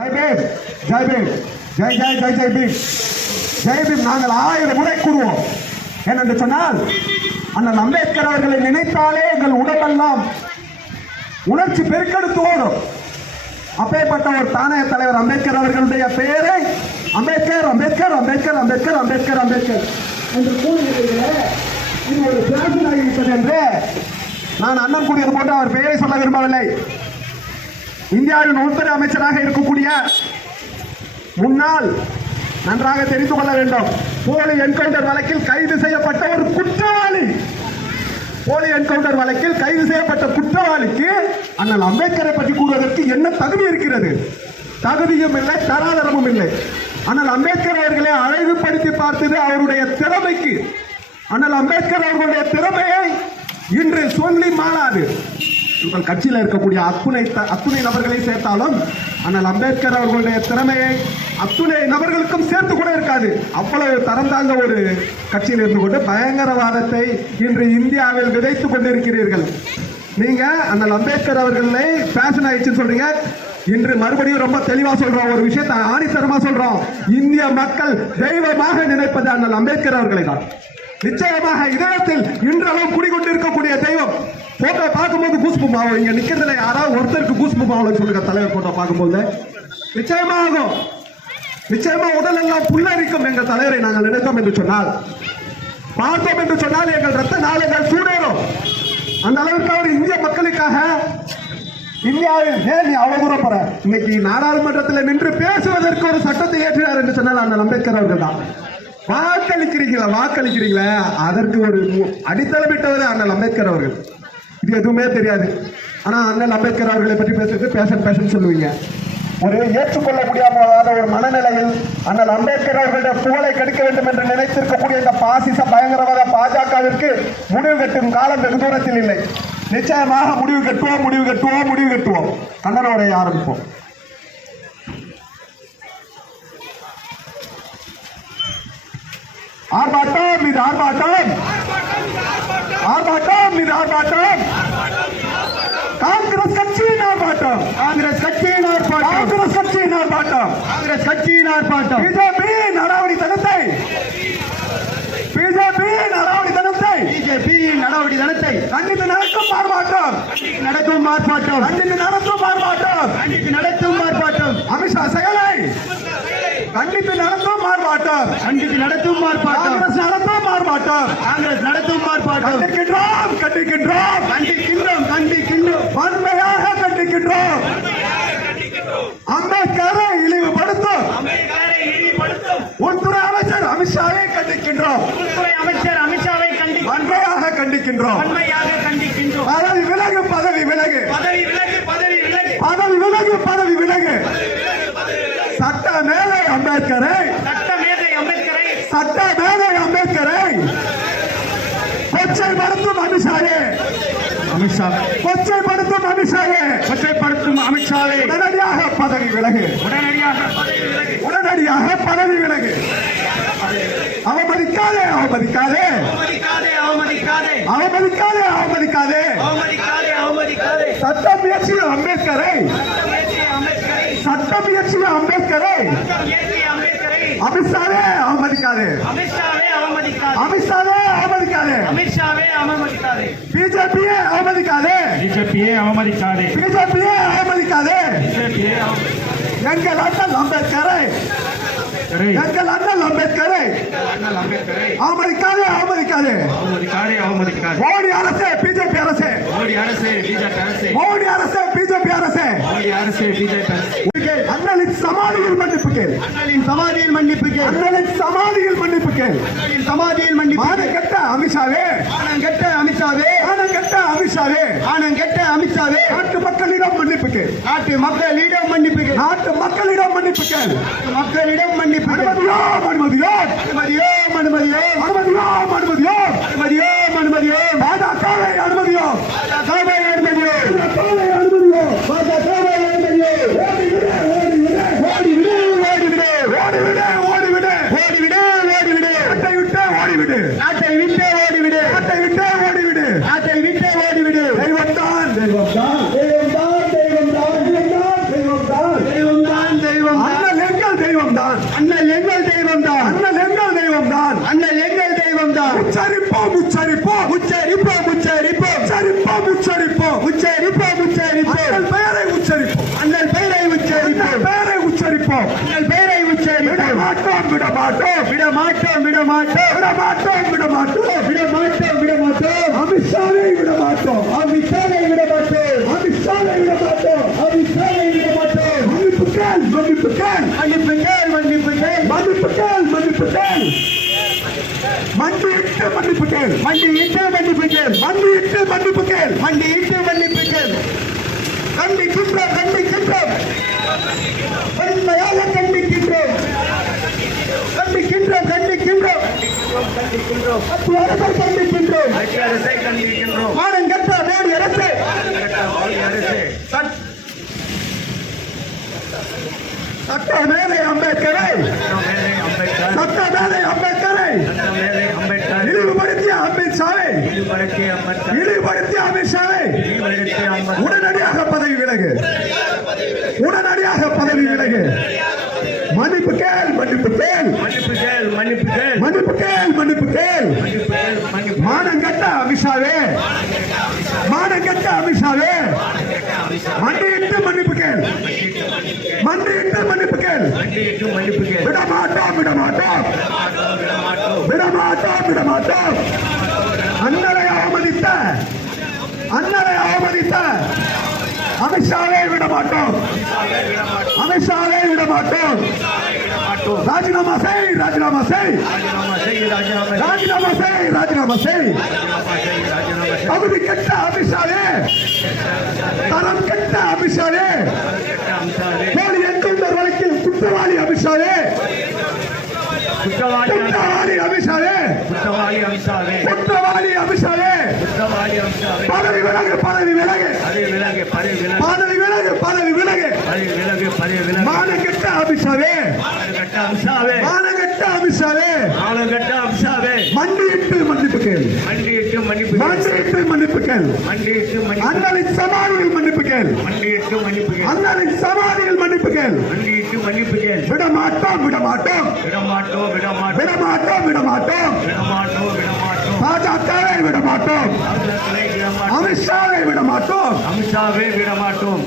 ஜெய் பீம் ஜெய் பீம் ஜெய் ஜெய் ஜெய் ஜெய் பீம். ஜெய் பீம் நாங்கள் ஆயிரம் முறை கூறுவோம். என்னென்று சொன்னால் அண்ணன் அம்பேத்கர் அவர்களை நினைத்தாலே எங்கள் உடம்பெல்லாம் உணர்ச்சி பெருக்கெடுத்து ஓடும். அப்பேற்பட்ட ஒரு தானய தலைவர் அம்பேத்கர் அவர்களுடைய பெயரை அம்பேத்கர் அம்பேத்கர் அம்பேத்கர் அம்பேத்கர் அம்பேத்கர் அம்பேத்கர் என்று கூறுகிறீர்களே ஒரு என்று நான் அண்ணன் கூறியது போன்று அவர் பெயரை சொல்ல விரும்பவில்லை. இந்தியாவின் உள்துறை அமைச்சராக இருக்கக்கூடிய முன்னாள் நன்றாக தெரிந்து கொள்ள வேண்டும். போலி என்கவுண்டர் வழக்கில் கைது செய்யப்பட்ட ஒரு குற்றவாளி. போலி என்கவுண்டர் வழக்கில் கைது செய்யப்பட்ட குற்றவாளிக்கு அண்ணல் அம்பேத்கரை பற்றி கூறுவதற்கு என்ன தகுதி இருக்கிறது? தகுதியும் இல்லை தராதரமும் இல்லை. அண்ணல் அம்பேத்கர் அவர்களை அழகுபடுத்தி பார்த்தது அவருடைய திறமைக்கு. அண்ணல் அம்பேத்கர் அவர்களுடைய திறமையை இன்று சொல்லி மாறாது உங்கள் கட்சியில் இருக்கக்கூடிய அத்துணை த- அத்துணை நபர்களை சேர்த்தாலும் ஆனால் அம்பேத்கர் அவர்களுடைய திறமையை அத்துணை நபர்களுக்கும் சேர்த்து கூட இருக்காது. அவ்வளவு தரம் தாழ்ந்த ஒரு கட்சியில் இருந்து கொண்டு பயங்கரவாதத்தை இன்று இந்தியாவில் விதைத்துக் கொண்டிருக்கிறீர்கள். நீங்க அந்த அம்பேத்கர் அவர்களை ஃபேஷன் ஆயிடுச்சுன்னு சொல்றீங்க. இன்று மறுபடியும் ரொம்ப தெளிவா சொல்றோம் ஒரு விஷயத்தை ஆணித்தரமா சொல்றோம். இந்திய மக்கள் தெய்வமாக நினைப்பது அண்ணல் அம்பேத்கர் அவர்களை தான் நிச்சயமாக இதயத்தில் இன்றளவும் குடிகொண்டிருக்கக்கூடிய தெய்வம் போட்டோ பார்க்கும்போது கூஸ்பும் ஆகும் இங்க நிக்கிறதுல யாராவது ஒருத்தருக்கு கூஸ்பும் ஆகும் சொல்லுங்க தலைவர் போட்டோ பார்க்கும்போது. நிச்சயமா ஆகும். நிச்சயமா உடல் எல்லாம் புல்லரிக்கும் எங்கள் தலைவரை நாங்கள் நினைத்தோம் என்று சொன்னால். பார்த்தோம் என்று சொன்னால் எங்கள் ரத்த நாளங்கள் சூடேறும். அந்த அளவுக்கு அவர் இந்திய மக்களுக்காக இந்தியாவில் ஏன் அவ்வளவு தூரம் போற இன்னைக்கு நாடாளுமன்றத்தில் நின்று பேசுவதற்கு ஒரு சட்டத்தை ஏற்றினார் என்று சொன்னால் அந்த அம்பேத்கர் அவர்கள் தான். வாக்களிக்கிறீங்களா வாக்களிக்கிறீங்களா? அதற்கு ஒரு அடித்தளமிட்டவர் அண்ணல் அம்பேத்கர் அவர்கள். இது எதுவுமே தெரியாது. ஆனா அண்ணல் அம்பேத்கர் அவர்களை பற்றி பேசுறது பேஷன் பேஷன் சொல்லுவீங்க. ஒரு ஏற்றுக்கொள்ள முடியாத ஒரு மனநிலையில் அண்ணல் அம்பேத்கர் அவர்களுடைய புகழை கெடுக்க வேண்டும் என்று நினைத்திருக்கக்கூடிய இந்த பாசிச பயங்கரவாத பாஜகவிற்கு முடிவு கட்டும் காலம் வெகு தூரத்தில் இல்லை. நிச்சயமாக முடிவு கட்டுவோம் முடிவு கட்டுவோம் முடிவு கட்டுவோம். அண்ணனோடைய ஆரம்பிப்போம். ஆர்ப்பாட்டம் இது ஆர்ப்பாட்டம். ஆர்ப்பாட்டம் இது ஆர்ப்பாட்டம். காங்கிரஸ் கட்சியின் ஆர்ப்பாட்டம். காங்கிரஸ் கட்சியின் ஆர்ப்பாட்டம். காங்கிரஸ் கட்சியின் ஆர்ப்பாட்டம். காங்கிரஸ் கட்சியின் ஆர்ப்பாட்டம். பிஜேபி நடவடித்தனத்தை பிஜேபி நடவடித்தனத்தை பிஜேபி நடவடித்தனத்தை கண்டித்து நடக்கும் ஆர்ப்பாட்டம். நடக்கும் ஆர்ப்பாட்டம். கண்டித்து நடக்கும் ஆர்ப்பாட்டம். கண்டித்து நடத்தும் ஆர்ப்பாட்டம் அமித்ஷா செயலை கண்டித்து நடத்தும் ஆர்ப்பாட்டம் கண்டித்து நடத்தும் ஆர்ப்பாட்டம் காங்கிரஸ் நடத்தும் ஆர்ப்பாட்டம் காங்கிரஸ் ஆர்ப்பாட்டம் கண்டிக்கின்றோம் கண்டிக்கின்றோம் கண்டிக்கின்றோம். கண்டிக்கின்றோம். வன்மையாக கண்டிக்கின்றோம் அம்பேத்கரை இழிவுபடுத்தும். உள்துறை அமைச்சர் அமித்ஷாவை கண்டிக்கின்றோம். உள்துறை அமைச்சர் அமித்ஷாவை கண்டி வன்மையாக கண்டிக்கின்றோம். வன்மையாக கண்டிக்கின்றோம். பதவி விலகு பதவி விலகு. பதவி விலகு பதவி விலகு. பதவி விலகு பதவி விலகு. சட்ட மேலை அம்பேத்கரை వచ్చే పడుతూ అమిత్ షాయే అమిత్ షా వచ్చే పడుతూ అమిత్ షాయే వచ్చే పడుతూ అమిత్ షాయే உடனடியாக பதவி விலகு உடனடியாக உடனடியாக பதவி விலகு அவமதிக்காதே அவமதிக்காதே அவமதிக்காதே அவமதிக்காதே அவமதிக்காதே சட்ட முயற்சியில் அம்பேத்கரை சட்ட முயற்சியில் அம்பேத்கரை அமித்ஷாவே அவமதிக்காதே அமித்ஷாவே அவமதிக்காதே அவமதிக்காதே அமித்ஷாவே அவமதிக்காதே. பிஜேபியே அவமதிக்காதே. பிஜேபியை அவமதிக்காதே. பிஜேபியே அவமதிக்காதே. பிஜேபியை எங்கள் அண்ணல் அம்பேத்கரை எங்கள் அண்ணல் அம்பேத்கரை. அம்பேத்கரை. அவமதிக்காதே அவமதிக்காதே. அவமதிக்காதே அவமதிக்காதே. மோடி அரசே பிஜேபி அரசே. மோடி அரசு பிஜேபி அரசு. மோடி அரசே பிஜேபி அரசே. மோடி அரசு பிஜேபி அரசு. அண்ணலின் சமாதியில் மன்னிப்பு கேள். அண்ணலின் சமாதியில் மன்னிப்பு கேள். அண்ணலின் சமாதியில் மன்னிப்பு கேள். அண்ணலின் சமாதியில் மன்னிப்பு மான கெட்ட அமித்ஷாவே. ஆனம் கெட்ட அமித்ஷாவே. மான கெட்ட அமித்ஷாவே. ஆனம் கெட்ட அமித்ஷாவே. நாட்டு மக்களிடம் மன்னிப்புக்கு. நாட்டு மக்களிடம் மன்னிப்புக்கு. நாட்டு மக்களிடம் மன்னிப்புக்கு. மக்களிடம் மன்னிப்பு அனுமதியோ அனுமதியோ அனுமதியோ அனுமதியோ அனுமதியோ அனுமதியோ உச்சரிப்போம் உச்சரிப்போம் உச்சரிப்போம் உச்சரிப்போம் உச்சரிப்போம் உச்சரிப்போம் உச்சரிப்போம் உச்சரிப்போம் பெயரை உச்சரிப்போம் அண்ணல் பெயரை உச்சரிப்போம் பெயரை உச்சரிப்போம் அண்ணல் பெயரை உச்சரிப்போம் மாட்டோம் விட மாட்டோம் விட மாட்டோம் விட மாட்டோம் விட மாட்டோம் விட மாட்டோம் விட மாட்டோம் விட மாட்டோம் அமித்ஷாவை விட மாட்டோம் அமித்ஷாவை மண்டியிட்டு மன்னிப்பு கேள் மண்டியிட்டு மன்னிப்பு கேள் மண்டியிட்டு மன்னிப்பு கேள் மண்டியிட்டு மன்னிப்பு கேள் கண்டிக்கின்றோம் கண்டிக்கின்றோம் உண்மையாக கண்டிக்கின்றோம் கண்டிக்கின்றோம் கண்டிக்கின்றோம் கண்டிக்கின்றோம் பத்து அரசை கண்டிக்கின்றோம் அரசை. கண்டிக்கின்றோம் கட்ட வேடி அரசு. சட்ட மேலே அம்பேத்கரை. சட்ட மேலே அம்பேத்கரை. அமித்ஷாவை இழிவுபடுத்திய அமித்ஷாவை உடனடியாக பதவி விலகு. உடனடியாக பதவி விலகு. மன்னிப்பு கேள் மன்னிப்பு கேள். மன்னிப்பு கேள் மன்னிப்பு கேள். மன்னிப்பு கேள் மன்னிப்பு கேள். மன்னிப்பு மானங்கட்ட அமித்ஷாவே. மானங்கட்ட அமித்ஷாவே. மண்டியிட்டு மன்னிப்பு கேள். மண்டியிட்டு மன்னிப்பு கேள். மன்னிட்டு மன்னிப்பு கேள். விட அண்ணனை அவமதித்த அண்ணனை அவமதித்த அமித்ஷாவே விட மாட்டோம். அமித்ஷாவே விட மாட்டோம். ராஜினாமா செய் ராஜினாமா செய். ராஜினாமா செய் ராஜினாமா செய். பகுதி கெட்ட அமித்ஷாவே தரம் கெட்ட அமித்ஷாவே. மோடி என்கவுண்டர் வழக்கில் குற்றவாளி குற்றவாளி குற்றவாளி அமித்ஷாவே குற்றவாளி அம்சாவே குற்றவாளி அமித்ஷாவே குற்றவாளி அம்சாவே பதவி விலகு பதவி விலகு. பதவி விலகு பதவி விலகு. பதவி விலகு பதவி விலகு. பதவி விலகு பதவி விலகு. மானகெட்ட அமித்ஷாவே கட்ட அம்சாவே மானகெட்ட அமித்ஷாவே ஆளுகட்ட அம்சாவே மண்டியிட்டு மன்னிப்பு கேள். மண்டியிட்டு மன்னிப்பு மண்டியிட்டு மன்னிப்பு கேள். மண்டியிட்டு மன்னிப்பு அண்ணலின் சமாதியில் மன்னிப்பு கேள். மண்டியிட்டு மன்னிப்பு கேள். அண்ணலின் சமாதியில் மன்னிப்பு கேள். மன்னிப்பு கேள் விட மாட்டோம் விட மாட்டோம் விடமாட்டோம் விடமாட்டோம். விட மாட்டோம் விட மாட்டோம் விடமாட்டோம் விடமாட்டோம். பாஜகவை விட மாட்டோம் அவர்களை விடமாட்டோம். அமித்ஷாவை விட மாட்டோம் அமித்ஷாவே விடமாட்டோம்.